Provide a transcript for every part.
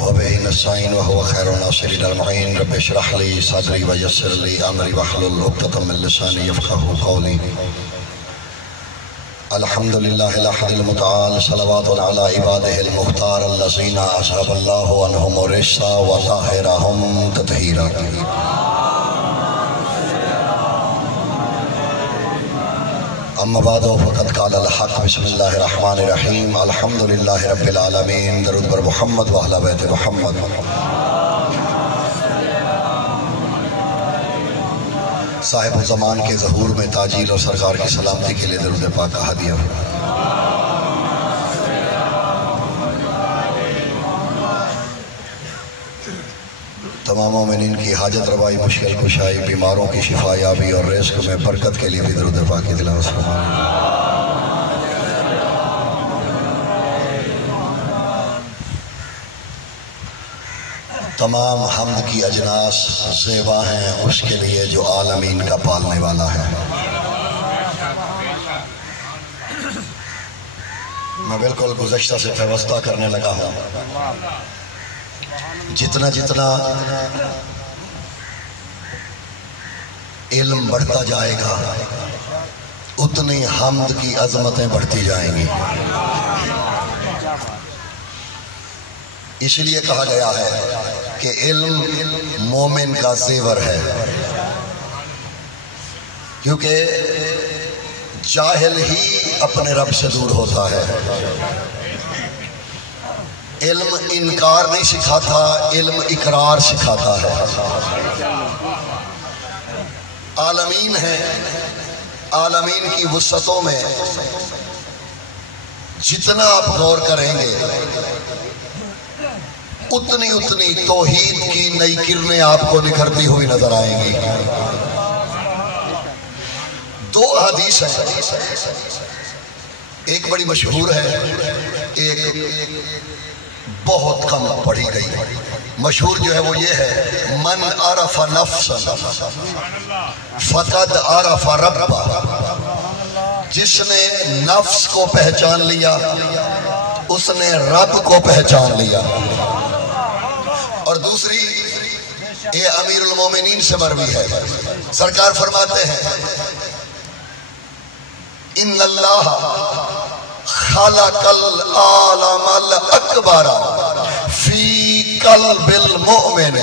وبه نستعين وهو خير الناصرين المعين. رب اشرح لي صدري ويسر لي امري واحلل عقدة من لساني يفقهوا قولي. الحمد لله الاحد المتعال، صلوات على عباده المختار الذين اذهب الله عنهم الرجس وطهرهم تطهيرا. اما بعد فقد قال الحق. بسم اللہ الرحمن الرحیم. الحمد للہ رب العالمین. درود بر محمد و اہل بیت محمد. صاحب الزمان کے ظہور میں تاجیل اور سرکار کی سلامتی کے لیے درود پاک کا ہدیہ. تمام مومنین کی حاجت روائی، مشکل کشائی، بیماروں کی شفا یابی اور رزق میں برکت کے لیے بھی درود پاک کی تلاوت فرمائیں. تمام حمد کی اجناس زیبا ہیں اس کے لیے جو عالمین کا پالنے والا ہے. میں بالکل گزشتہ سے پیوستہ کرنے لگا ہوں. جتنا جتنا علم بڑھتا جائے گا اتنی حمد کی عظمتیں بڑھتی جائیں گی. اس لیے کہا گیا ہے کہ علم مومن کا زیور ہے، کیونکہ جاہل ہی اپنے رب سے دور ہوتا ہے. علم انکار نہیں سکھاتا، علم اقرار سکھاتا ہے. عالمین ہیں، عالمین کی وسعتوں میں جتنا آپ غور کریں گے اتنی توحید کی نئی کرنیں آپ کو نکھرتی ہوئی نظر آئیں گی. دو حدیث ہیں، ایک بڑی مشہور ہے، ایک بہت کم پڑھی گئی. مشہور جو ہے وہ یہ ہے، من عرف نفسا فقد عرف ربا. جس نے نفس کو پہچان لیا اس نے رب کو پہچان لیا. اور دوسری یہ امیر المومنین سے مروی ہے. سرکار فرماتے ہیں ان اللہ خلق العالم الاکبر فی قلب المؤمن.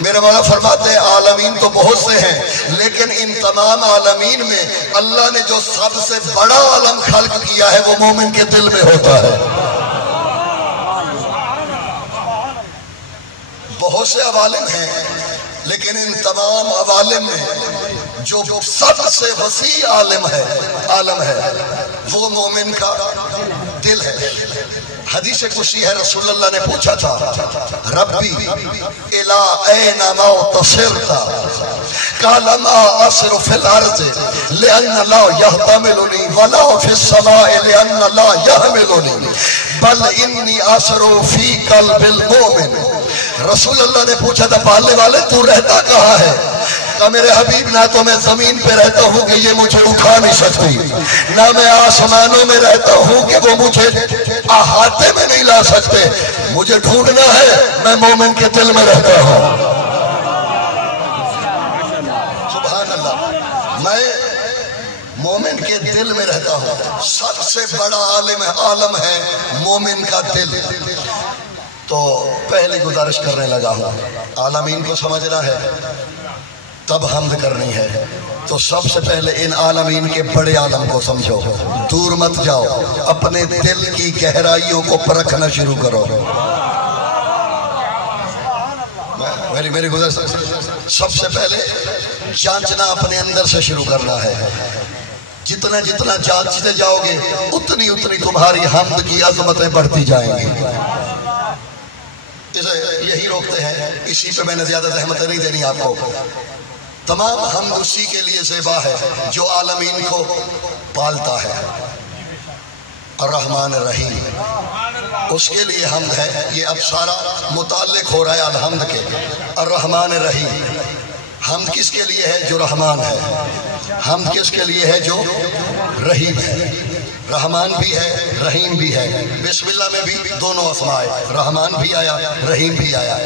میرے مولا فرماتے ہیں عالمین تو بہت سے ہیں لیکن ان تمام عالمین میں اللہ نے جو سب سے بڑا عالم خلق کیا ہے وہ مومن کے دل میں ہوتا ہے. بہت سے عوالم ہیں لیکن ان تمام عوالم میں جو سب سے وسیع عالم ہے وہ مومن کا دل ہے. حدیث قدسی ہے، رسول اللہ نے پوچھا تھا ربی الی این ما تصرت قال ما اسر فی الارض لان لا یحتملنی ولا فی السماء لان لا یحملنی بل انی اسر فی قلب المؤمن. رسول اللہ نے پوچھا تھا پالنے والے تو رہتا کہاں ہے؟ کہا میرے حبیب نہ تو میں زمین پہ رہتا ہوں کہ یہ مجھے اٹھا نہیں سکتی، نہ میں آسمانوں میں رہتا ہوں کہ وہ مجھے احاطے میں نہیں لا سکتے. مجھے ڈھونڈنا ہے، میں مومن کے دل میں رہتا ہوں. سبحان اللہ، میں مومن کے دل میں رہتا ہوں. سب سے بڑا عالم ہے مومن کا دل. تو پہلی گزارش کرنے لگا ہوں، عالمین کو سمجھنا ہے تب حمد کرنی ہے. تو سب سے پہلے ان عالمین کے بڑے عالم کو سمجھو، دور مت جاؤ، اپنے دل کی گہرائیوں کو پرکھنا شروع کرو. میری گزارش سب سے پہلے جانچنا اپنے اندر سے شروع کرنا ہے. جتنا جانچتے جاؤ گے اتنی تمہاری حمد کی عظمتیں بڑھتی جائیں گی. یہی روکتے ہیں، اسی پہ میں نے زیادہ زحمتیں نہیں دینی آپ کو. تمام حمد اسی کے لیے زیبا ہے جو عالمین کو پالتا ہے. الرحمن الرحیم، اس کے لیے حمد ہے. یہ اب سارا متعلق ہو رہا ہے الحمد کے. الرحمن الرحیم، حمد کس کے لیے ہے؟ جو رحمان ہے. حمد کس کے لیے ہے؟ جو رحیم ہے. رحمان بھی ہے رحیم بھی ہے، بسم اللہ میں بھی دونوں اسماء ہے، رحمان بھی آیا رحیم بھی آیا۔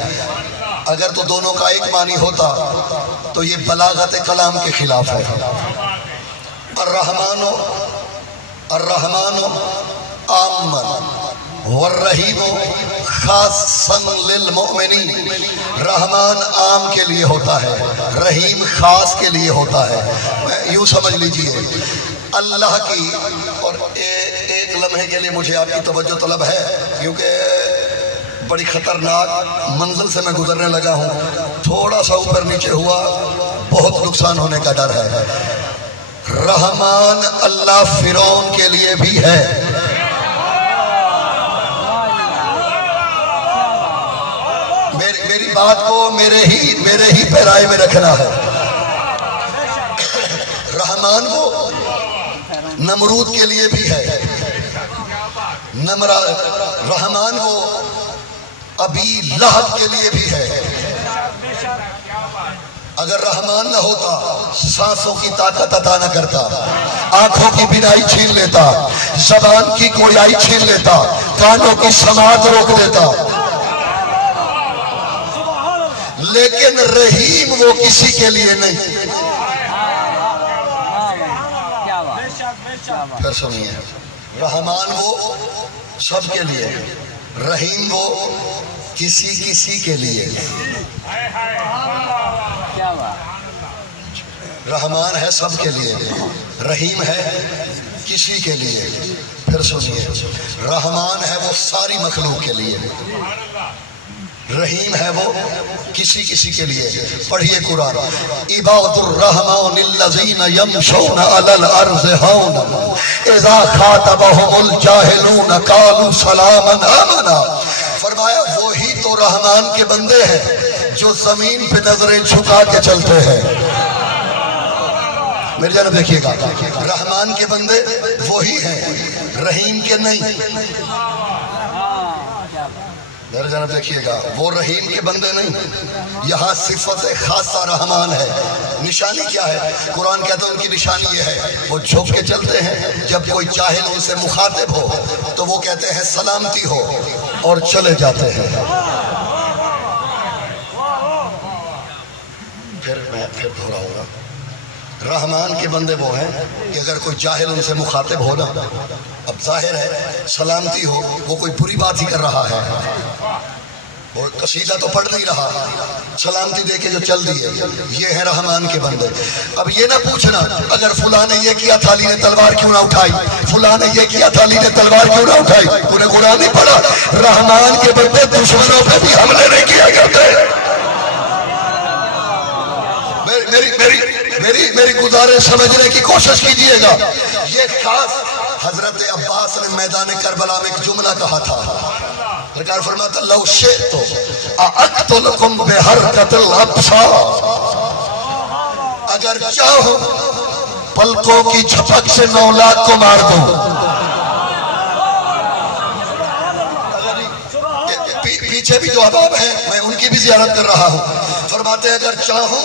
اگر تو دونوں کا ایک معنی ہوتا تو یہ بلاغت کلام کے خلاف ہے۔ الرحمن عامن والرحیم خاصا للمؤمنین، رحمان عام کے لیے ہوتا ہے، رحیم خاص کے لیے ہوتا ہے۔ یوں سمجھ لیجئے اللہ کی، اور ایک لمحے کے لیے مجھے آپ کی توجہ طلب ہے کیونکہ بڑی خطرناک منزل سے میں گزرنے لگا ہوں، تھوڑا سا اوپر نیچے ہوا بہت نقصان ہونے کا ڈر ہے۔ رحمان اللہ فرعون کے لیے بھی ہے، میری بات کو میرے ہی پیرائے میں رکھنا ہے۔ رحمان وہ نمرود کے لیے بھی ہے، رحمان وہ ابی لہب کے لیے بھی ہے۔ اگر رحمان نہ ہوتا سانسوں کی طاقت عطا نہ کرتا، آنکھوں کی بینائی چھین لیتا، زبان کی گویائی چھین لیتا، کانوں کی سماعت روک دیتا، لیکن رحیم وہ کسی کے لیے نہیں۔ پھر سنیے، رحمان وہ سب کے لیے، رحیم وہ کسی کے لیے۔ رحمان ہے سب کے لیے، رحیم ہے کسی کے لیے۔ پھر سنیے، رحمان ہے وہ ساری مخلوق کے لیے، رحیم ہے وہ کسی کے لیے۔ پڑھیے قرآن، عباد الرحمن الذین یمشون علی الارض ہونا اذا خاطبهم الجاہلون قالوا سلاما آمنا۔ فرمایا وہی تو رحمان کے بندے ہیں جو زمین پہ نظریں جھکا کے چلتے ہیں۔ میری جانب دیکھیے گا، رحمان کے بندے وہی ہیں، رحیم کے نہیں۔ میرے جانب دیکھیے گا، وہ رحیم کے بندے نہیں، یہاں صفت خاصہ رحمان ہے۔ نشانی کیا ہے؟ قرآن کہتا ہے ان کی نشانی یہ ہے، وہ جھک کے چلتے ہیں، جب کوئی جاہل ان سے مخاطب ہو تو وہ کہتے ہیں سلامتی ہو اور چلے جاتے ہیں۔ پھر دہراؤں گا، رحمان کے بندے وہ ہیں کہ اگر کوئی جاہل ان سے مخاطب ہو نا، اب ظاہر ہے سلامتی ہو، وہ کوئی بری بات ہی کر رہا ہے، وہ قصیدہ تو پڑھ نہیں رہا، سلامتی دے کے جو چل دیے، یہ ہیں رحمان کے بندے۔ اب یہ نہ پوچھنا اگر فلاں نے یہ کیا تھا علی نے تلوار کیوں نہ اٹھائی، فلاں نے یہ کیا تھا علی نے تلوار کیوں نہ اٹھائی، انہیں قرآن نہیں پڑھا؟ رحمان کے بندے دشمنوں پہ بھی حملے نہیں کیا کرتے۔ میری گزارش سمجھنے کی کوشش کیجئے گا۔ یہ خاص حضرت عباس نے میدان کربلا میں ایک جملہ کہا تھا، سرکار فرماتا لو شئت اقتلکم بحرکت الابصار، اگر چاہو پلکوں کی جھپک سے 9 لاکھ کو مار دوں۔ پیچھے بھی جو احباب ہیں میں ان کی بھی زیارت کر رہا ہوں، فرماتے ہیں اگر چاہوں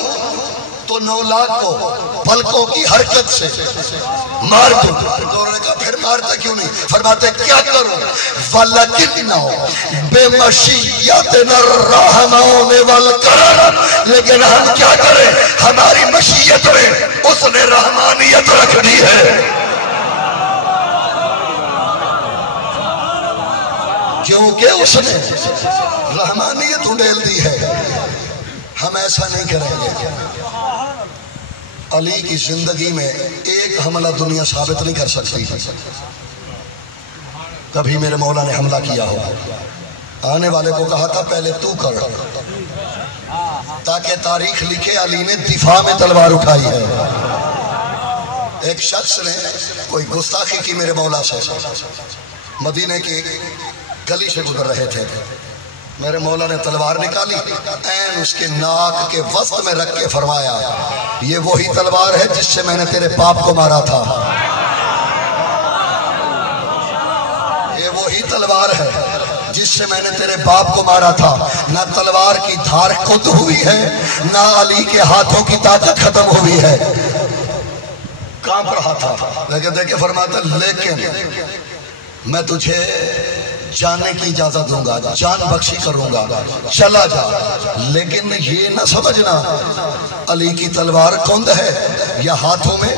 تو 9 لاکھ کو پلکوں کی حرکت سے مار دوں۔ انہوں نے کہا پھر مارتا کیوں نہیں؟ فرماتے کیا کروں؟ وَلَكِنَّهُ بِمَشِيَّتِنَا الرَّحْمَنِ وَالْكَرَمِ، لیکن ہم کیا کریں، ہماری مشیت میں اس نے رحمانیت رکھ دی ہے۔ کیونکہ اس نے رحمانیت اڈیل دی ہے۔ ہم ایسا نہیں کریں گے۔ علی کی زندگی میں ایک حملہ دنیا ثابت نہیں کر سکتی کبھی میرے مولا نے حملہ کیا ہو۔ آنے والے کو کہا تھا پہلے تو کر، تاکہ تاریخ لکھے علی نے دفاع میں تلوار اٹھائی ہے۔ ایک شخص نے کوئی گستاخی کی میرے مولا سے، مدینے کی گلی سے گزر رہے تھے، میرے مولا نے تلوار نکالی، این اس کے ناک کے وسط میں رکھ کے فرمایا یہ وہی تلوار ہے جس سے میں نے تیرے باپ کو مارا تھا، یہ وہی تلوار ہے جس سے میں نے تیرے باپ کو مارا تھا۔ نہ تلوار کی دھار خود ہوئی ہے، نہ علی کے ہاتھوں کی طاقت ختم ہوئی ہے۔ کانپ رہا تھا، لیکن دیکھیں فرماتا لیکن میں تجھے جانے کی اجازت دوں گا، جان بخشی کروں گا، چلا جا، لیکن یہ نہ سمجھنا علی کی تلوار کند ہے یا ہاتھوں میں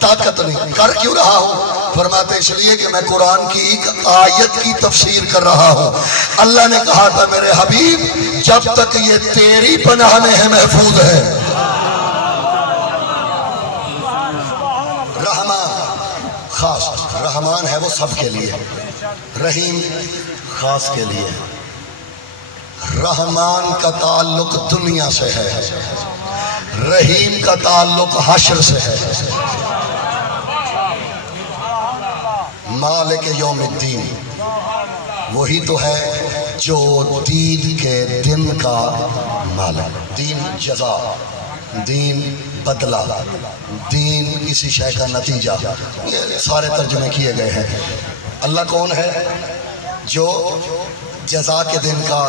طاقت نہیں۔ کر کیوں رہا ہوں؟ فرماتے اس لیے کہ میں قرآن کی ایک آیت کی تفسیر کر رہا ہوں۔ اللہ نے کہا تھا میرے حبیب جب تک یہ تیری پناہ میں ہے محفوظ ہے۔ رحمان خاص، رحمان ہے وہ سب کے لیے، رحیم خاص کے لیے۔ رحمان کا تعلق دنیا سے ہے، رحیم کا تعلق حشر سے ہے۔ مالک یوم الدین وہی تو ہے جو دین کے دن کا مالک، دین جزا، دین بدلہ، دین کسی شے کا نتیجہ، یہ سارے ترجمے کیے گئے ہیں۔ اللہ کون ہے؟ جو جزا کے دن کا،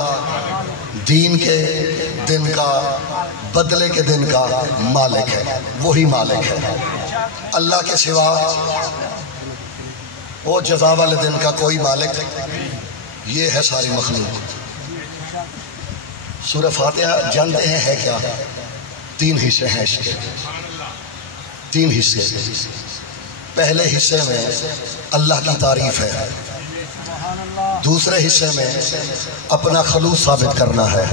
دین کے دن کا، بدلے کے دن کا مالک ہے، وہی مالک ہے۔ اللہ کے سوا وہ جزا والے دن کا کوئی مالک یہ ہے ساری مخلوق۔ سورہ فاتحہ جانتے ہیں ہے کیا؟ 3 حصے ہیں اس کے، 3 حصے۔ پہلے حصے میں اللہ کی تعریف ہے، دوسرے حصے میں اپنا خلوص ثابت کرنا ہے،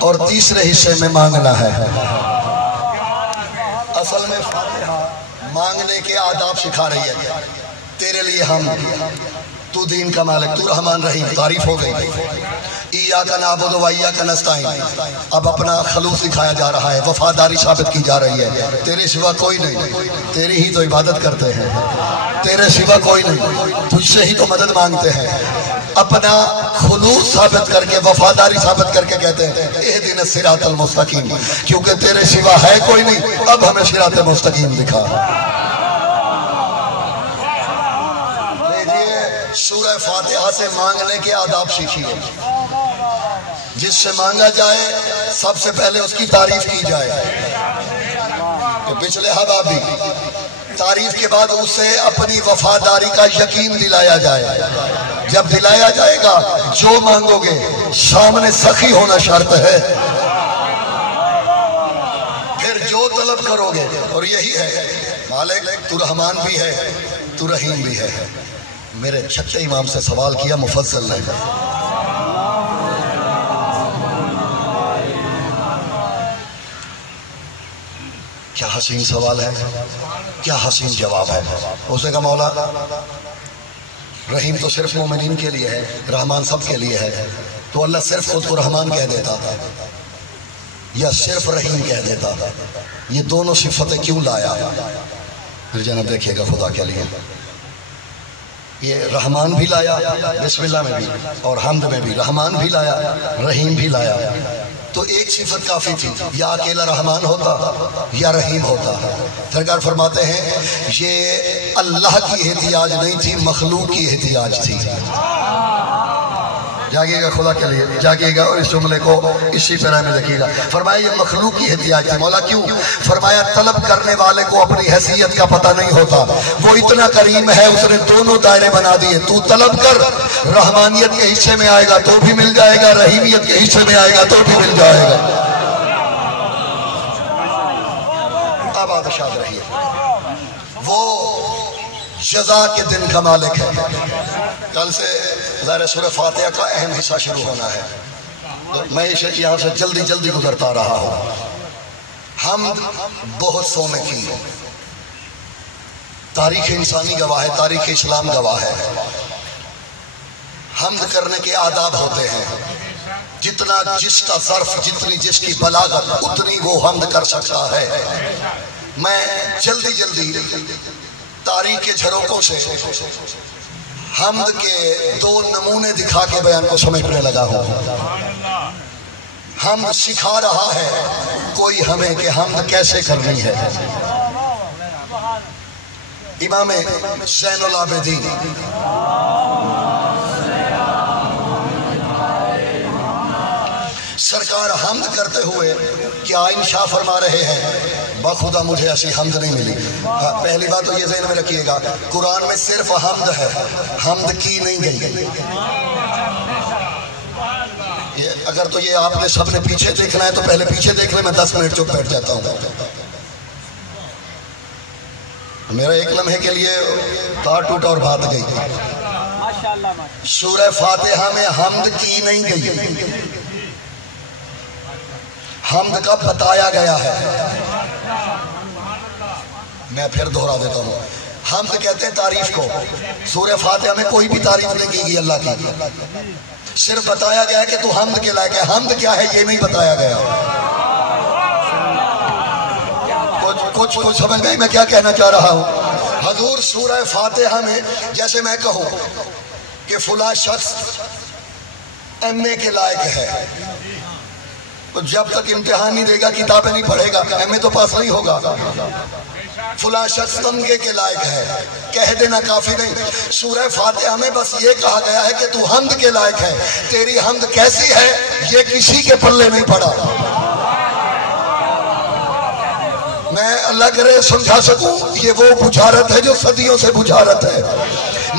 اور تیسرے حصے میں مانگنا ہے۔ اصل میں فاتحہ مانگنے کے آداب سکھا رہی ہے۔ تیرے لیے ہم، تو دین کا مالک، تو رحمان رحیم، تعریف ہو گئی۔ ایاک نعبد و ایاک نستعین، اب اپنا خلوص دکھایا جا رہا ہے، وفاداری ثابت کی جا رہی ہے۔ تیرے سوا کوئی نہیں، تیری ہی تو عبادت کرتے ہیں، تیرے سوا کوئی نہیں، تجھ سے ہی تو مدد مانگتے ہیں۔ اپنا خلوص ثابت کر کے، وفاداری ثابت کر کے کہتے ہیں اہدنا الصراط المستقیم، کیونکہ تیرے سوا ہے کوئی نہیں، اب ہمیں صراط مستقیم دکھا۔ سورہ فاتحہ سے مانگنے کے آداب سیکھیے۔ جس سے مانگا جائے سب سے پہلے اس کی تعریف کی جائے، کہ پچھلے حباب بھی تعریف کے بعد اسے اپنی وفاداری کا یقین دلایا جائے۔ جب دلایا جائے گا جو مانگو گے سامنے سخی ہونا شرط ہے، پھر جو طلب کرو گے، اور یہی ہے مالک، تو رحمان بھی ہے تو رحیم بھی ہے۔ میرے چھٹے امام سے سوال کیا مفصل نے، کیا حسین سوال ہے، کیا حسین جواب ہے۔ اسے کہا مولا رحیم تو صرف مومنین کے لیے ہے، رحمان سب کے لیے ہے، تو اللہ صرف خود کو رحمان کہہ دیتا یا صرف رحیم کہہ دیتا؟ یہ دونوں صفتیں کیوں لایا؟ پھر جناب دیکھیے گا خدا کے لیے، یہ رحمان بھی لایا بسم اللہ میں بھی اور حمد میں بھی، رحمان بھی لایا رحیم بھی لایا۔ تو ایک صفت کافی تھی، یا اکیلا رحمان ہوتا یا رحیم ہوتا۔ سرکار فرماتے ہیں یہ اللہ کی احتیاج نہیں تھی، مخلوق کی احتیاج تھی۔ جاگیے گا خدا کے لیے، جاگیے گا اور اس جملے کو اسی طرح میں لکھیے گا۔ فرمایا یہ مخلوق کی احتیاج تھی۔ مولا کیوں؟ فرمایا طلب کرنے والے کو اپنی حیثیت کا پتہ نہیں ہوتا، وہ اتنا کریم ہے اس نے دونوں دائرے بنا دیے۔ تو طلب کر، رحمانیت کے حصے میں آئے گا تو بھی مل جائے گا، رحیمیت کے حصے میں آئے گا تو بھی مل جائے گا۔ آباد شاد رہیے۔ وہ جزا کے دن کا مالک ہے۔ کل سے ظاہر سورہ فاتحہ کا اہم حصہ شروع ہونا ہے، تو میں یہاں سے جلدی جلدی گزرتا رہا ہوں۔ حمد بہت سونے کی، تاریخ انسانی گواہ ہے، تاریخ اسلام گواہ ہے۔ حمد کرنے کے آداب ہوتے ہیں، جتنا جس کا ظرف، جتنی جس کی بلاغت، اتنی وہ حمد کر سکتا ہے۔ میں جلدی جلدی تاریخ کے جھروکوں سے حمد کے 2 نمونے دکھا کے بیان کو سمیٹنے لگا ہوں۔ حمد سکھا رہا ہے کوئی ہمیں کہ حمد کیسے کرنی ہے۔ امام زین العابدین سرکار حمد کرتے ہوئے کیا انشاء فرما رہے ہیں؟ بخدا مجھے ایسی حمد نہیں ملی. پہلی بات تو یہ ذہن میں رکھیے گا، قرآن میں صرف حمد ہے، حمد کی نہیں گئی. اگر تو یہ آپ نے سب نے پیچھے دیکھنا ہے تو پہلے پیچھے دیکھ لیں، میں 10 منٹ چپ بیٹھ جاتا ہوں. میرا ایک لمحے کے لیے تار ٹوٹا اور بات گئی. سورہ فاتحہ میں حمد کی نہیں گئی، حمد کا بتایا گیا ہے. میں پھر دہرا دیتا ہوں، حمد کہتے ہیں تعریف کو. سورہ فاتحہ میں کوئی بھی تعریف نہیں کی گئی اللہ کی، صرف بتایا گیا ہے کہ تو حمد کے لائق ہے. حمد کیا ہے یہ نہیں بتایا گیا. کچھ سمجھ گئی میں کیا کہنا چاہ رہا ہوں؟ حضور سورہ فاتحہ میں جیسے میں کہوں کہ فلاں شخص ایم اے کے لائق ہے، تو جب تک امتحان نہیں دے گا کتابیں نہیں پڑھے گا ایم اے تو پاس نہیں ہوگا. فلاں شخص تمغے کے لائق ہے کہہ دینا کافی نہیں. سورہ فاتحہ میں بس یہ کہا گیا ہے کہ تو حمد کے لائق ہے. تیری حمد کیسی ہے یہ کسی کے پلے نہیں پڑا. میں اللہ کرے سمجھا سکوں، یہ وہ بجھارت ہے جو صدیوں سے بجھارت ہے.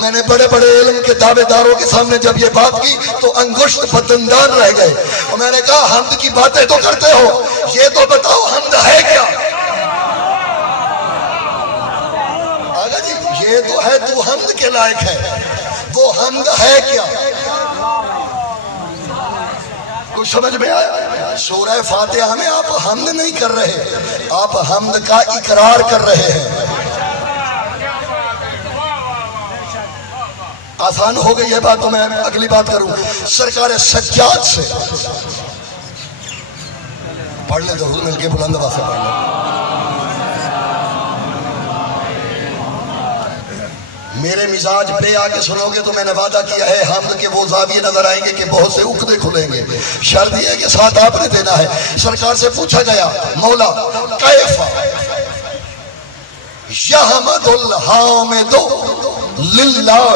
میں نے بڑے بڑے علم کے دعوے داروں کے سامنے جب یہ بات کی تو انگشت بدندار رہ گئے، اور میں نے کہا حمد کی باتیں تو کرتے ہو، یہ تو بتاؤ حمد ہے کیا؟ آگا جی یہ تو ہے تو حمد کے لائق ہے، وہ حمد ہے کیا؟ کچھ سمجھ میں آیا؟ سورہ فاتحہ میں آپ حمد نہیں کر رہے، آپ حمد کا اقرار کر رہے ہیں. آسان ہو گئی یہ بات تو میں اگلی بات کروں. سرکار سجاد سے پڑھ لیں ضرور مل کے بلند آواز سے پڑھ لیں. میرے مزاج پہ آ کے سنو گے تو میں نے وعدہ کیا ہے حمد کے وہ زاویے نظر آئیں گے کہ بہت سے عقدے کھلیں گے. شرط یہ ہے کہ ساتھ آپ نے دینا ہے. سرکار سے پوچھا گیا مولا کیف یحمد الحامد للہ،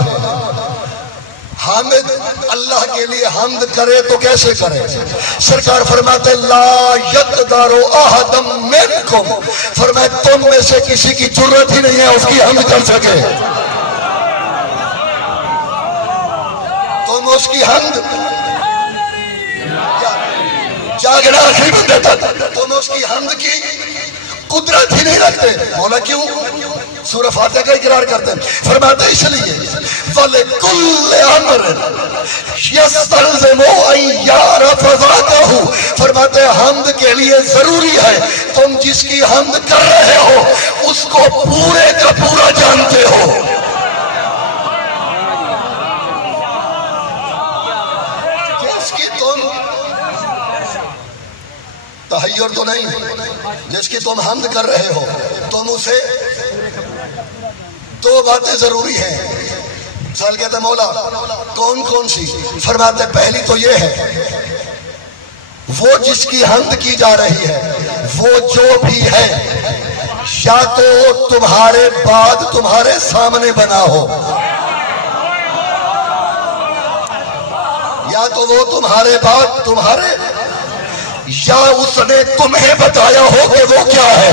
حامد اللہ کے لیے حمد کرے تو کیسے کرے؟ سرکار فرماتے لا یقدر احد منکم، فرمائے تم میں سے کسی کی جرت ہی نہیں ہے اس کی حمد کر سکے. تم اس کی حمد جاگنا آخری بندے تک تم اس کی حمد کی قدرت ہی نہیں رکھتے. مولا کیوں؟ سورہ فاتحہ کا اقرار کرتے ہیں. فرماتے اس لیے وَلِكُلِّ عَمْرٍ يَسْتَلْزِمُ أَن يَعْرَفَ ذَاتَهُ، فرماتے حمد کے لیے ضروری ہے تم جس کی حمد کر رہے ہو اس کو پورے کا پورا جانتے ہو. جس کی تم تحیر تو نہیں، جس کی تم حمد کر رہے ہو تم اسے دو باتیں ضروری ہیں. سوال کہتے ہیں مولا کون کون سی؟ فرماتے پہلی تو یہ ہے وہ جس کی حمد کی جا رہی ہے وہ جو بھی ہے یا تو تمہارے بعد تمہارے سامنے بنا ہو، یا تو وہ تمہارے بعد تمہارے، یا اس نے تمہیں بتایا ہو کہ وہ کیا ہے.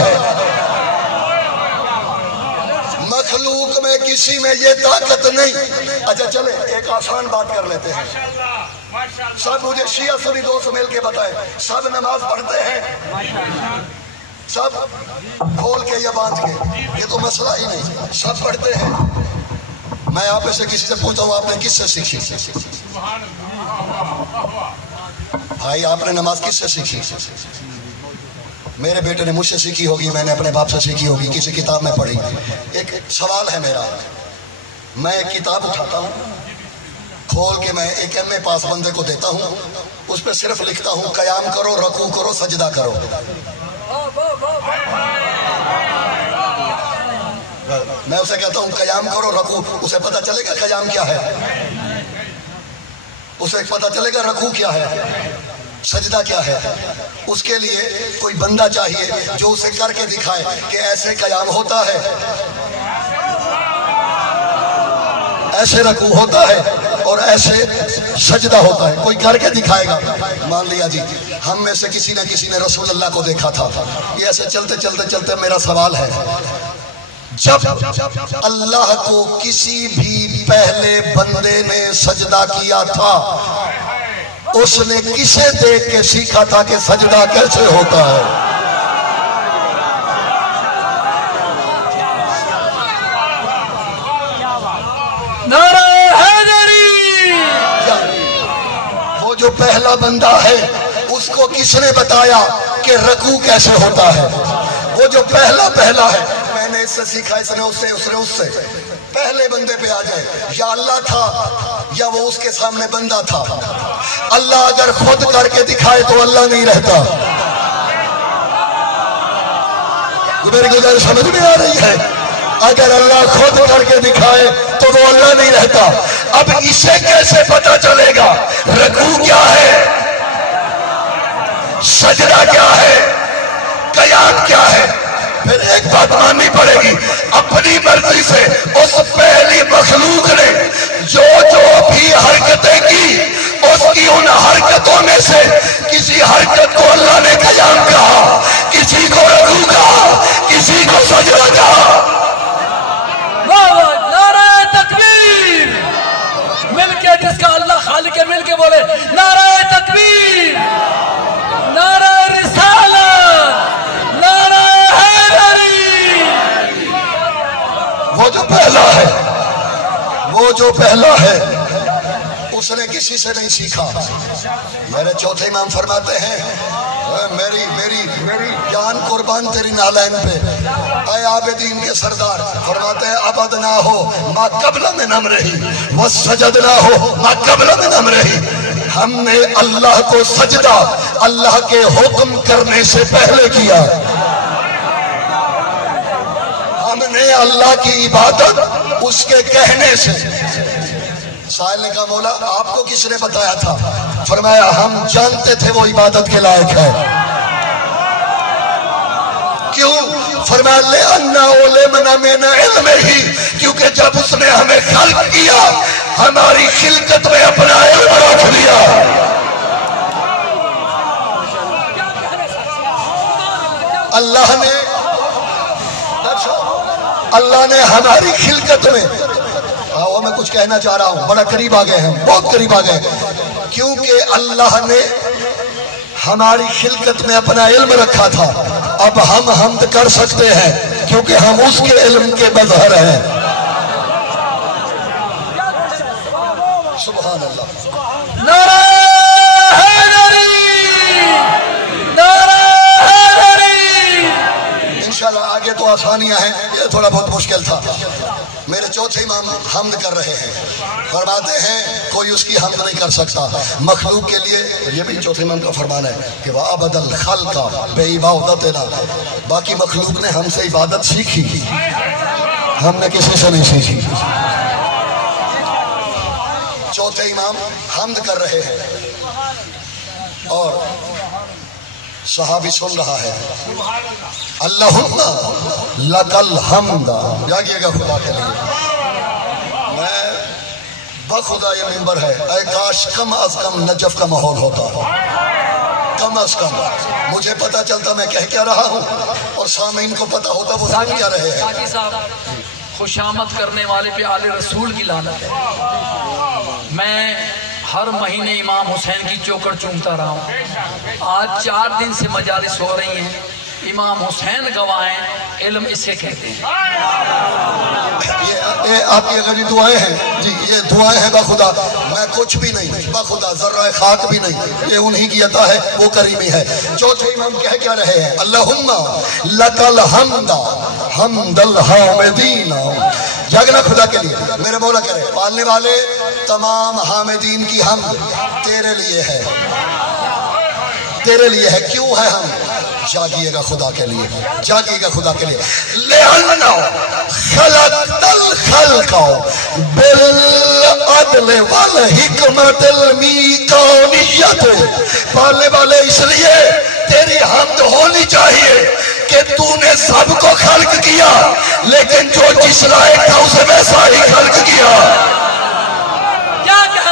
مخلوق میں کسی میں یہ طاقت نہیں. اچھا چلیں ایک آسان بات کر لیتے ہیں. سب مجھے شیعہ سنی دوست مل کے بتائیں، سب نماز پڑھتے ہیں؟ سب کھول کے یا باندھ کے؟ یہ تو مسئلہ ہی نہیں، سب پڑھتے ہیں. میں آپ سے کسی سے پوچھتا ہوں آپ نے کس سے سیکھی؟ بھائی آپ نے نماز کس سے سیکھی؟ میرے بیٹے نے مجھ سے سیکھی ہوگی، میں نے اپنے باپ سے سیکھی ہوگی، کسی کتاب میں پڑھی. ایک سوال ہے میرا، میں ایک کتاب اٹھاتا ہوں کھول کے میں ایک ایم اے پاس بندے کو دیتا ہوں، اس پہ صرف لکھتا ہوں قیام کرو، رکوع کرو، سجدہ کرو. میں اسے کہتا ہوں قیام کرو رکوع، اسے پتہ چلے گا قیام کیا ہے؟ اسے پتہ چلے گا رکوع کیا ہے، سجدہ کیا ہے؟ اس کے لیے کوئی بندہ چاہیے جو اسے کر کے دکھائے کہ ایسے قیام ہوتا ہے، ایسے رکوع ہوتا ہے اور ایسے سجدہ ہوتا ہے. کوئی کر کے دکھائے گا. مان لیا جی ہم میں سے کسی نے رسول اللہ کو دیکھا تھا. یہ ایسے چلتے چلتے چلتے میرا سوال ہے جب اللہ کو کسی بھی پہلے بندے نے سجدہ کیا تھا اس نے کسے دیکھ کے سیکھا تھا کہ سجدہ کیسے ہوتا ہے؟ نعرہ حیدری. وہ جو پہلا بندہ ہے اس کو کس نے بتایا کہ رکوع کیسے ہوتا ہے؟ وہ جو پہلا ہے میں نے اس سے سیکھا, اس نے اس سے پہلے بندے پہ آ جائے. یا اللہ تھا یا وہ اس کے سامنے بندہ تھا. اللہ اگر خود کر کے دکھائے تو اللہ نہیں رہتا. میری گزارش سمجھ میں آ رہی ہے؟ اگر اللہ خود کر کے دکھائے تو وہ اللہ نہیں رہتا. اب اسے کیسے پتا چلے گا رکوع کیا ہے, سجدہ کیا ہے, قیام کیا ہے؟ پھر ایک بات ماننی پڑے گی, اپنی مرضی سے اس پہلی مخلوق نے جو بھی حرکتیں کی اس کی ان حرکتوں میں سے کسی حرکت کو اللہ نے قیام کہا, کسی کو رکوع کہا, کسی کو سجدہ کہا. نعرہ تکبیر. مل کے جس کا اللہ خالق ہے مل کے بولے نعرہ تکبیر, نعرہ رسالت, نعرہ حیدری. وہ جو پہلا ہے اس نے کسی سے نہیں سیکھا. میرے چوتھے امام فرماتے ہیں میری جان قربان تیری نالین پہ اے عابدین کے سردار. فرماتے ہیں ابد نہ ہو ما قبل میں نم رہی وہ سجد نہ ہو ما قبل میں نم رہی. ہم نے اللہ کو سجدہ اللہ کے حکم کرنے سے پہلے کیا. ہم نے اللہ کی عبادت اس کے کہنے سے. سائل نے کہا مولا آپ کو کس نے بتایا تھا؟ فرمایا ہم جانتے تھے وہ عبادت کے لائق ہے. کیوں؟ فرمایا لِأَنَّا عُلِمْنَا مِنْ عِلْمِهِ, کیونکہ جب اس نے ہمیں خلق کیا ہماری خلقت میں اپنا علم رکھ لیا. اللہ نے ہماری خلقت میں میں کچھ کہنا چاہ رہا ہوں, بڑا قریب آ گئے ہیں, بہت قریب آ گئے, کیونکہ اللہ نے ہماری خلقت میں اپنا علم رکھا تھا. اب ہم حمد کر سکتے ہیں کیونکہ ہم اس کے علم کے بظہر ہیں. سبحان اللہ. نعرہ حیدری, نعرہ حیدری. انشاءاللہ آگے تو آسانیاں ہیں, یہ تھوڑا بہت مشکل تھا. میرے چوتھے امام حمد کر رہے ہیں, فرماتے ہیں کوئی اس کی حمد نہیں کر سکتا. مخلوق کے لیے یہ بھی چوتھے امام کا فرمان ہے کہ وَعَبَدَ الْخَلْقَ بِعِبَادَتِنَا, باقی مخلوق نے ہم سے عبادت سیکھی, ہم نے کسی سے نہیں سیکھی. چوتھے امام حمد کر رہے ہیں اور صحابی سن رہا ہے اللہم لک الحمد. جاگیے گا خدا کے لیے. میں بخدا یہ منبر ہے, اے کاش کم از کم نجف کا ماحول ہوتا, کم از کم مجھے پتا چلتا میں کہہ کیا رہا ہوں اور سامعین کو پتا ہوتا وہ سن کیا رہے ہیں. ساقی صاحب خوشامد کرنے والے پہ آل رسول کی لعنت ہے. میں ہر مہینے امام حسین کی چوکڑ چومتا رہا ہوں. آج 4 دن سے مجالس ہو رہی ہیں. امام حسین گواہیں, علم اسے کہتے ہیں. یہ آپ کی اگر یہ دعائیں ہیں جی, یہ دعائیں ہیں بخدا, میں کچھ بھی نہیں, بخدا ذرہ خاک بھی نہیں, یہ انہی کی عطا ہے, وہ کریمی ہے. چوتھے امام کہہ کیا رہے ہیں اللہم لک الحمد حمد الحامدین. جاگنا خدا کے لیے, میرے مولا کرے پالنے والے تمام حامدین کی حمد تیرے لیے ہے, تیرے لیے ہے. کیوں ہے ہم؟ جاگیے گا خدا کے لیے, جاگیے گا خدا کے لیے. لِأَنَّا خَلَقْتَ الْخَلْقَ بِالْعَدْلِ وَالْحِکْمَةِ الْمِیقَانِیَّةِ. پالنے والے اس لیے تیری حمد ہونی چاہیے کہ تو نے سب کو خلق کیا لیکن جو جس لائق تھا اسے ویسا ہی خلق کیا. کیا کہا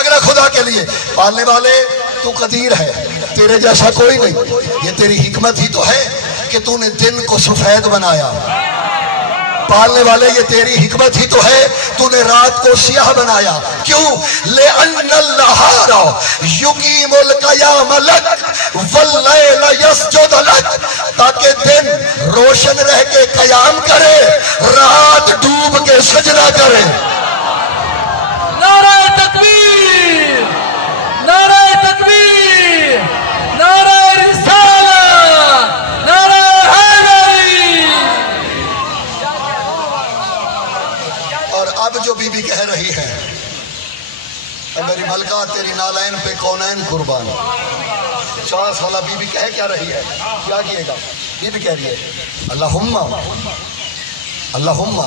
جاگنا خدا کے لیے. پالنے والے تو قدیر ہے, تیرے جیسا کوئی نہیں. یہ تیری حکمت ہی تو ہے کہ تو نے دن کو سفید بنایا. پالنے والے یہ تیری حکمت ہی تو ہے تو نے رات کو سیاہ بنایا. کیوں؟ لِأَنَّ النَّهَارَ يُقِيمُ الْقِيَامَ لَكَ وَاللَّيْلَ يَسْجُدُ لَكَ, تاکہ دن روشن رہ کے قیام کرے, رات ڈوب کے سجدہ کرے. نعرہ تکبیر, نعرہ تکبیر, نعرہ رسالت, نعرہ حیدری. اور اب جو بی بی کہہ رہی ہے, اے میری ملکہ تیری نالین پہ کونین قربان. 4 سالہ بی بی کہہ کیا رہی ہے, کیا کیے گا؟ بی بی کہہ رہی ہے اللہم اللہم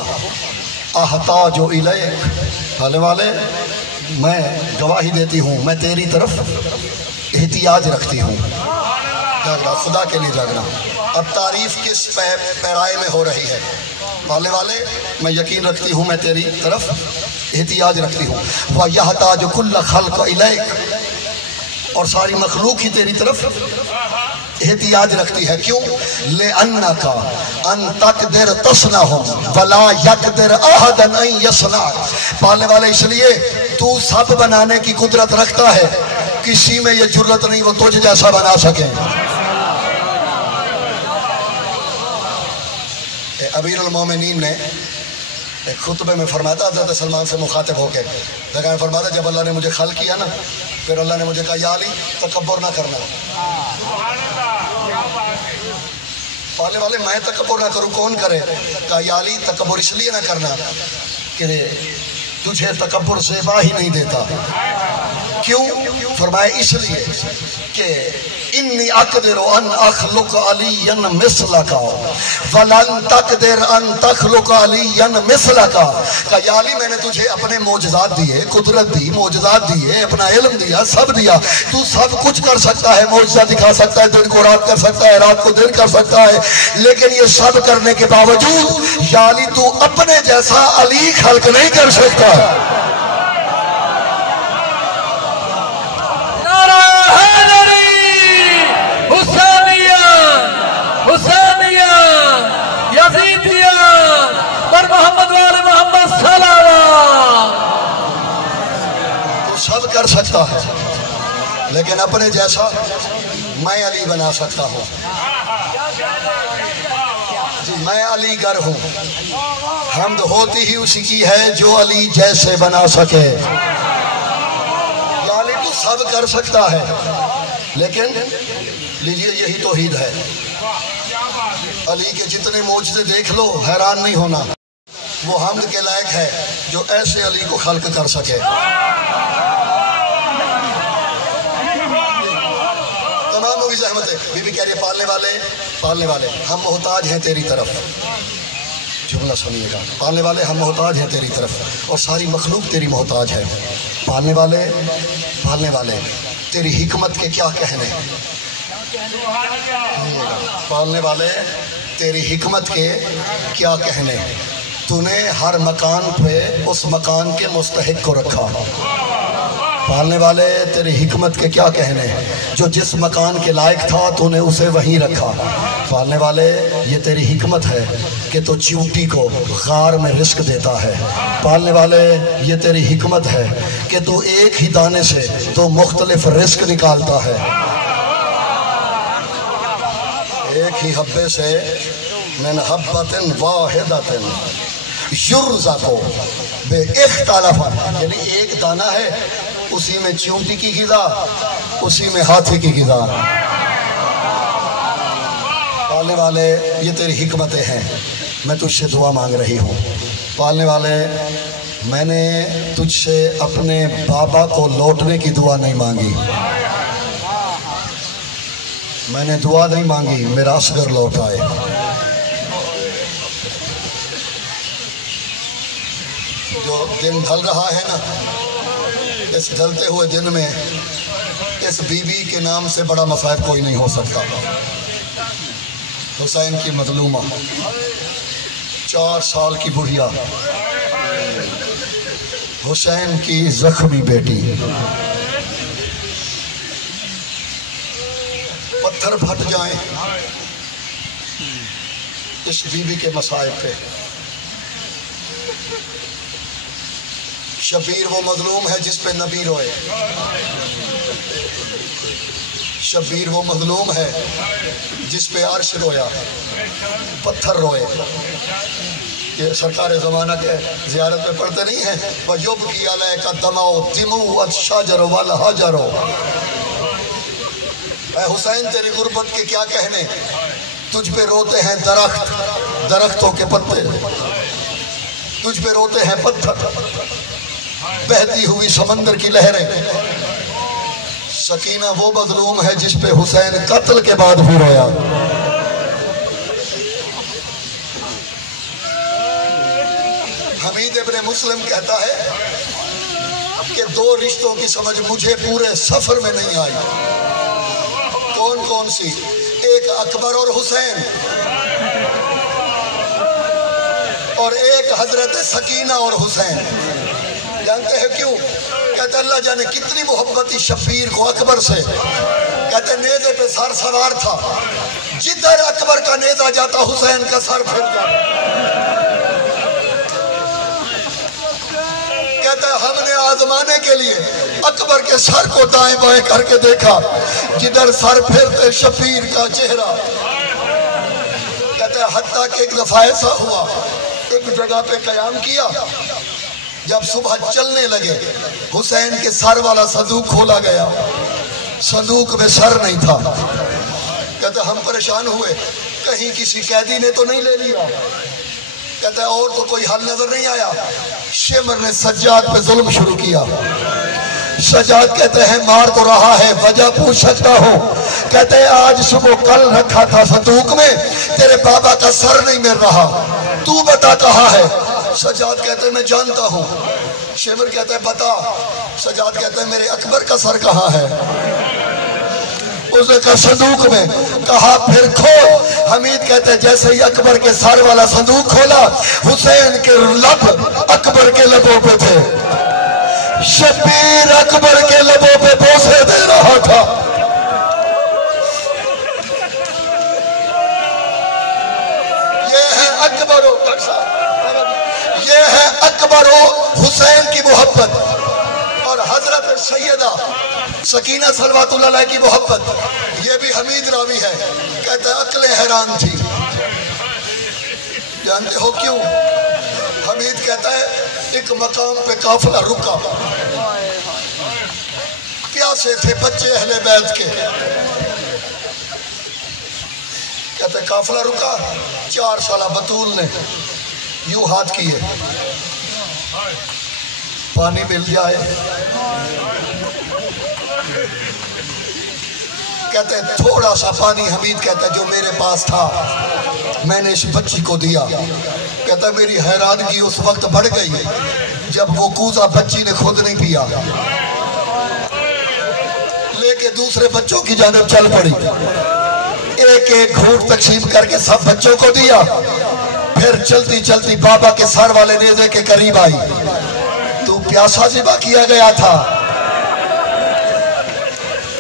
احتاج الیک. حالے والے میں گواہی دیتی ہوں, میں تیری طرف احتیاج رکھتی ہوں. جاگنا خدا کے لیے جاگنا. اب تعریف کس پیرائے میں ہو رہی ہے؟ حالے والے میں یقین رکھتی ہوں, میں تیری طرف احتیاج رکھتی ہوں. وَيَحْتَاجُ كُلَّ خَلْقَ إِلَيْكَ, اور ساری مخلوق ہی تیری طرف احتیاج رکھتی ہے. کیوں؟ لِأَنَّكَ أَن تَقْدِرْ تَصْنَعُهُمْ وَلَا يَقْدِرْ أَحَدًا أَن يَصْنَعَ. پالنے والے اس لیے تو سب بنانے کی قدرت رکھتا ہے, کسی میں یہ جرت نہیں وہ تجھ جیسا بنا سکے. امیر المومنین نے ایک خطبے میں فرمایا تھا, حضرت سلمان سے مخاطب ہو کے لیکن فرمایا تھا جب اللہ نے مجھے خلق کیا نا, پھر اللہ نے مجھے کہا یا علی تکبر نہ کرنا. پالنے والے میں تکبر نہ کروں کون کرے؟ کہا یا علی تکبر اس لیے نہ کرنا کہ تجھے تکبر زیبا ہی نہیں دیتا. کیوں؟ فرمایا اس لیے کہ انی اقدر ان اخلق علیا مثلک ولن تقدر ان تخلق علیا مثلک. کہ یا علی میں نے تجھے اپنے معجزات دیے, قدرت دی, معجزات دیے, اپنا علم دیا, سب دیا, تو سب کچھ کر سکتا ہے, معجزہ دکھا سکتا ہے, دن کو رات کر سکتا ہے, رات کو دن کر سکتا ہے, لیکن یہ سب کرنے کے باوجود یا علی تو اپنے جیسا علی خلق نہیں کر سکتا. سب کر سکتا ہے لیکن اپنے جیسا میں علی بنا سکتا ہوں. جی میں علی گر ہوں, حمد ہوتی ہی اسی کی ہے جو علی جیسے بنا سکے. یا علی تو سب کر سکتا ہے لیکن لیجئے یہی توحید ہے. علی کے جتنے معجزے دیکھ لو حیران نہیں ہونا, وہ حمد کے لائق ہے جو ایسے علی کو خلق کر سکے. تمام ہوگی زحمت ہے. بی بی کہہ رہی ہے پالنے والے ہم محتاج ہیں تیری طرف. جملہ سنیے گا, پالنے والے ہم محتاج ہیں تیری طرف اور ساری مخلوق تیری محتاج ہے. پالنے والے تیری حکمت کے کیا کہنے, پالنے والے تیری حکمت کے کیا کہنے. تو نے ہر مکان پہ اس مکان کے مستحق کو رکھا. پالنے والے تیری حکمت کے کیا کہنے, جو جس مکان کے لائق تھا تو نے اسے وہیں رکھا. پالنے والے یہ تیری حکمت ہے کہ تو چیونٹی کو غار میں رزق دیتا ہے. پالنے والے یہ تیری حکمت ہے کہ تو ایک ہی دانے سے تو مختلف رزق نکالتا ہے. ایک ہی حبے سے من حبت واحدت یرزق بے اختلاف, یعنی ایک دانہ ہے اسی میں چیونٹی کی غذا, اسی میں ہاتھی کی غذا. پالنے والے یہ تیری حکمتیں ہیں, میں تجھ سے دعا مانگ رہی ہوں. پالنے والے میں نے تجھ سے اپنے بابا کو لوٹنے کی دعا نہیں مانگی, میں نے دعا نہیں مانگی میرا اصغر لوٹ آئے. جو دن ڈھل رہا ہے نا, اس ڈھلتے ہوئے دن میں اس بی بی کے نام سے بڑا مصائب کوئی نہیں ہو سکتا. حسین کی مظلومہ 4 سال کی بڑھیا حسین کی زخمی بیٹی پتھر پھٹ جائیں اس بیوی کے مصائب پہ. شبیر وہ مظلوم ہے جس پہ نبی روئے. شبیر وہ مظلوم ہے جس پہ عرش رویا، پتھر روئے. یہ سرکار زمانہ کے زیارت میں پڑھتے نہیں ہیں وَيُبْكِي عَلَيْكَ الدَّمْعُ دِمُوعَ الشَّجَرُ وَالْحَجَرُ. اے حسین تیری غربت کے کیا کہنے، تجھ پہ روتے ہیں درخت، درختوں کے پتے، تجھ پہ روتے ہیں پتھر، بہتی ہوئی سمندر کی لہریں. سکینہ وہ مظلوم ہے جس پہ حسین قتل کے بعد بھی رویا. حمید ابن مسلم کہتا ہے کہ دو رشتوں کی سمجھ مجھے پورے سفر میں نہیں آئی. کون کون سی؟ ایک اکبر اور حسین، اور ایک حضرت سکینہ اور حسین. جانتے ہیں کیوں؟ کہتے اللہ جانے کتنی محبت تھی شبیر کو اکبر سے. کہتے نیزے پہ سر سوار تھا، جدھر اکبر کا نیزہ جاتا حسین کا سر پھر جاتا. کہتے ہم نے آزمانے کے لیے اکبر کے سر کو دائیں بائیں کر کے دیکھا، جدھر سر پھرتے شبیر کا چہرہ. کہتے حتیٰ کہ ایک دفعہ ایسا ہوا، ایک جگہ پہ قیام کیا، جب صبح چلنے لگے حسین کے سر والا صندوق کھولا گیا، صندوق میں سر نہیں تھا. کہتے ہم پریشان ہوئے، کہیں کسی قیدی نے تو نہیں لے لیا. کہتے اور تو کوئی حل نظر نہیں آیا. شمر نے سجاد پہ ظلم شروع کیا. سجاد کہتے ہیں مار تو رہا ہے، وجہ پوچھ سکتا ہوں. کہتے ہیں آج صبح کل رکھا تھا صندوق میں، تیرے بابا کا سر نہیں مل رہا، تو بتا کہاں ہے. سجاد کہتے ہیں میں جانتا ہوں. شمر کہتے ہیں بتا. سجاد کہتے ہیں میرے اکبر کا سر کہاں ہے. اس نے کہا صندوق میں. کہا پھر کھول. حمید کہتے ہیں جیسے ہی اکبر کے سر والا صندوق کھولا، حسین کے لب اکبر کے لبوں پہ تھے. شبیر اکبر کے لبوں پہ بوسے دے رہا تھا. یہ ہے اکبر و یہ ہے اکبر و حسین کی محبت، اور حضرت سیدہ سکینہ صلوات اللہ علیہ کی محبت. یہ بھی حمید راوی ہے. کہتے ہیں عقلیں حیران تھی. جانتے ہو کیوں؟ حمید کہتا ہے ایک مقام پہ قافلہ رکا، پیاسے تھے بچے اہل بیت کے. کہتے ہیں قافلہ رکا، 4 سالہ بطول نے یوں ہاتھ کیے پانی مل جائے. کہتے ہیں تھوڑا سا پانی حمید کہتا ہے جو میرے پاس تھا میں نے اس بچی کو دیا. کہتا ہے میری حیرانگی اس وقت بڑھ گئی جب وہ کوزہ بچی نے خود نہیں پیا، لے کے دوسرے بچوں کی جانب چل پڑی. ایک ایک گھونٹ تقسیم کر کے سب بچوں کو دیا. پھر چلتی چلتی بابا کے سر والے نیزے کے قریب آئی. تو پیاسا ذبح کیا گیا تھا،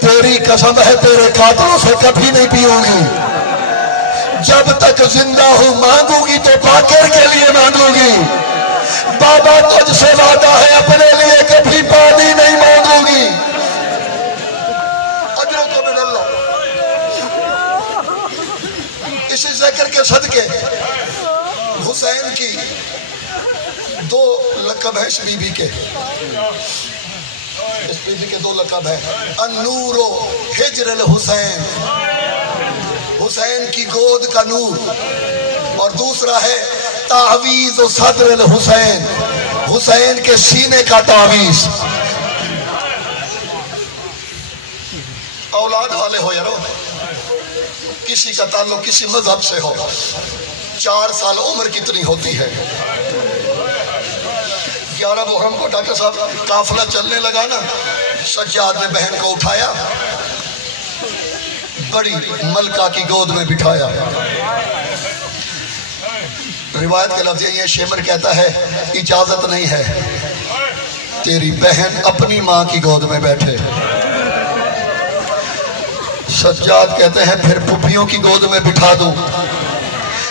تیری قسم ہے تیرے قاتلوں سے کبھی نہیں پیوں گی. جب تک زندہ ہوں مانگوں گی تو باقر کے لیے مانگوں گی. بابا تجھ سے وعدہ ہے اپنے لیے کبھی پانی نہیں مانگوں گی. اجرکم من اللہ. اسی ذکر کے صدقے حسین کی 2 لقب ہے اس بی بی کے. اس بی بی کے 2 لقب ہیں. النور و حجر الحسین، حسین کی گود کا نور، اور دوسرا ہے تعویذ و صدر الحسین، حسین کے سینے کا تعویذ. اولاد والے ہو یارو، کسی کا تعلق کسی مذہب سے ہو، 4 سال عمر کتنی ہوتی ہے. 11 محرم کو ڈاکٹر صاحب قافلہ چلنے لگا نا، سجاد نے بہن کو اٹھایا، بڑی ملکہ کی گود میں بٹھایا. روایت کے لفظ یہ شمر کہتا ہے اجازت نہیں ہے تیری بہن اپنی ماں کی گود میں بیٹھے۔ سجاد کہتے ہیں پھر پھپھیوں کی گود میں بٹھا دوں،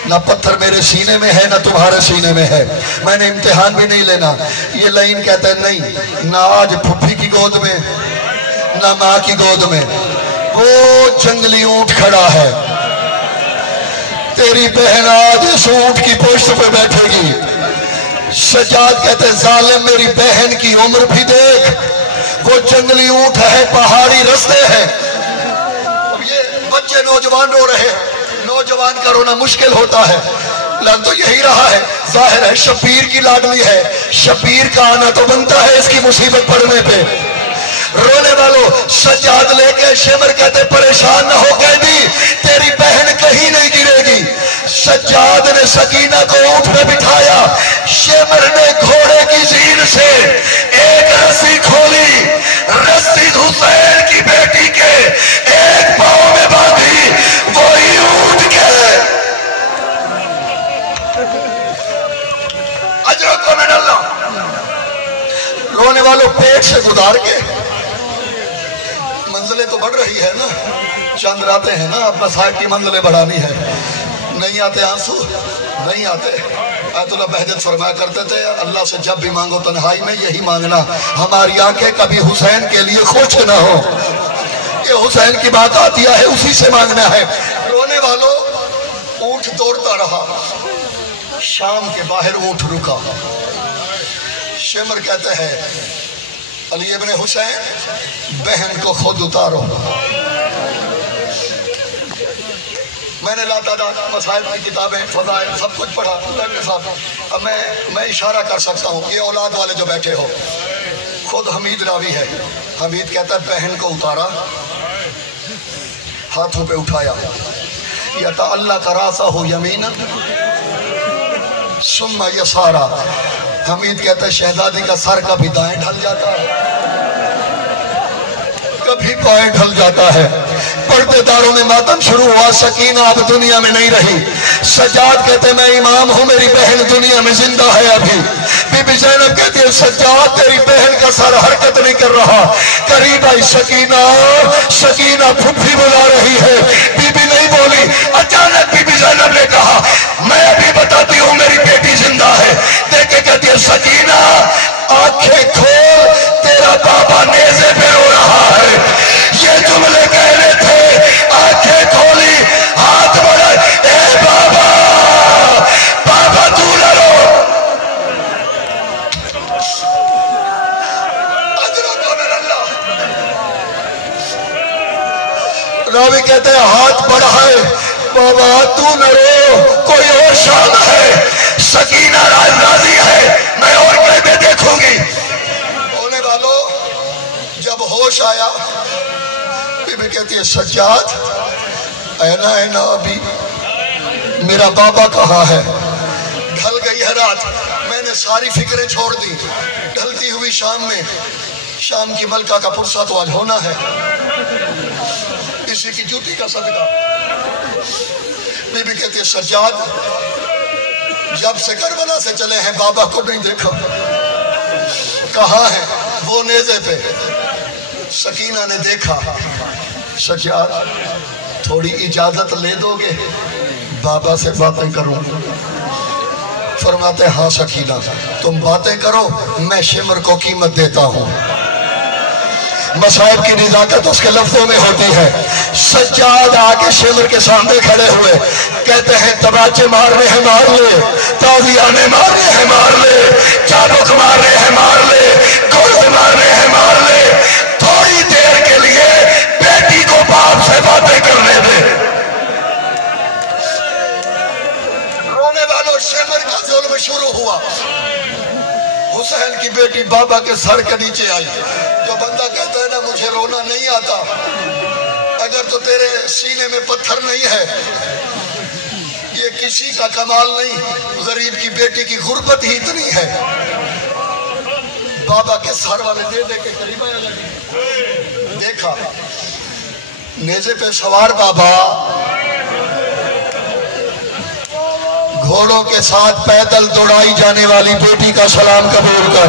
نہ پتھر میرے سینے میں ہے نہ تمہارے سینے میں ہے، میں نے امتحان بھی نہیں لینا۔ یہ لائن کہتا ہے نہیں، نہ آج پھپھی کی گود میں نہ ماں کی گود میں، وہ جنگلی اونٹ کھڑا ہے، تیری بہن آج اس اونٹ کی پشت پہ بیٹھے گی۔ سجاد کہتے ہیں ظالم میری بہن کی عمر بھی دیکھ، وہ جنگلی اونٹ ہے، پہاڑی رستے ہیں۔ یہ بچے نوجوان رو رہے ہیں، نوجوان کا رونا مشکل ہوتا ہے، لگ تو یہی رہا ہے، ظاہر ہے شبیر کی لاڈلی ہے، شبیر کا آنا تو بنتا ہے اس کی مصیبت پڑنے پہ۔ رونے والوں سجاد لے کے شمر کہتے پریشان نہ ہو قیدی، تیری بہن کہیں نہیں گرے گی۔ سجاد نے سکینہ کو اونٹ پہ بٹھایا، شمر نے گھوڑے کی زین سے ایک رسی کھولی، رسی حسین کی بیٹی کے ایک پاؤں میں باندھی، وہی اونٹ کے اجرکم من اللہ۔ رونے والوں پیٹ سے گزار کے منزلیں تو بڑھ رہی ہے نا، چند راتیں ہیں نا، اپنا صاحب کی منزلیں بڑھانی ہے، نہیں آتے آنسو نہیں آتے۔ آیت اللہ بہجت فرمایا کرتے تھے اللہ سے جب بھی مانگو تنہائی میں یہی مانگنا ہماری آنکھیں کبھی حسین کے لیے خشک نہ ہو، یہ حسین کی بات آتی ہے اسی سے مانگنا ہے۔ رونے والوں اونٹ دوڑتا رہا، شام کے باہر اونٹ رکا، شمر کہتے ہیں علی ابن حسین بہن کو خود اتارو۔ میں نے لاتعداد مصائب کی کتابیں فضائل سب کچھ پڑھا، اب میں اشارہ کر سکتا ہوں، یہ اولاد والے جو بیٹھے ہو، خود حمید راوی ہے، حمید کہتا ہے بہن کو اتارا، ہاتھوں پہ اٹھایا، یتعلق راسہ یمینا ثم یسارا۔ حمید کہتا ہے شہزادی کا سر کبھی دائیں ڈھل جاتا ہے کبھی بائیں ڈھل جاتا ہے۔ پردے داروں میں ماتم شروع ہوا، سکینہ اب دنیا میں نہیں رہی۔ سجاد کہتے میں امام ہوں، میری بہن دنیا میں زندہ ہے ابھی۔ بی بی زینب کہتی ہے سجاد تیری بہن کا سر حرکت نہیں کر رہا، قریب آئی سکینہ، سکینہ پھپھی بلا رہی ہے، بی بی نہیں بولی۔ اچانک بی بی زینب نے کہا میں ابھی بتاتی ہوں میری بیٹی زندہ ہے، دیکھے کہتی ہے سکینہ آنکھیں کھول، تیرا بابا نیزے پہ رو رہا ہے۔ یہ جملے کہنے تھے، آنکھیں کھولی، ہاتھ بڑھائے، اے بابا بابا تو نہ رو۔ اجرکم من اللہ۔ راوی کہتے ہیں ہاتھ بڑھائے، بابا تو نہ رو، کوئی اور شام ہے، سکینہ راضی ہے، میں اور قیدیں دیکھوں گی۔ ہونے والوں جب ہوش آیا بی بی کہتی ہے سجاد اینا اینا ابھی، میرا بابا کہاں ہے؟ ڈھل گئی ہے رات، میں نے ساری فکریں چھوڑ دی، ڈھلتی ہوئی شام میں، شام کی ملکہ کا پرسہ تو آج ہونا ہے، اسی کی جوتی کا صدقہ۔ بی بی کہتی ہے سجاد جب سے کربلا سے چلے ہیں بابا کو نہیں دیکھا، کہاں ہے؟ وہ نیزے پہ۔ سکینہ نے دیکھا، سجاد تھوڑی اجازت لے دو گے بابا سے باتیں کروں؟ فرماتے ہاں سکینہ تم باتیں کرو، میں شمر کو قیمت دیتا ہوں۔ مصائب کی نزاکت اس کے لفظوں میں ہوتی ہے۔ سجاد آکے شمر کے سامنے کھڑے ہوئے، کہتے ہیں تباچے مارنے ہیں مار لے، تازیانے مارنے ہیں مار لے، چابک مارنے ہیں مار لے، گرز مارنے ہیں مار لے، تھوڑی دیر کے لیے بیٹی کو باپ سے باتیں کرنے دے۔ رونے والوں شمر کا ظلم شروع ہوا، حسین کی بیٹی بابا کے سر کے نیچے آئی۔ جو بندہ کہتا ہے نا مجھے رونا نہیں آتا، اگر تو تیرے سینے میں پتھر نہیں ہے، یہ کسی کا کمال نہیں، غریب کی بیٹی کی غربت ہی اتنی ہے۔ بابا کے سر والے دے دے کے قریب آیا لگی، دیکھا نیزے پہ سوار بابا گھوڑوں کے ساتھ پیدل دوڑائی جانے والی بیٹی کا سلام قبول کر۔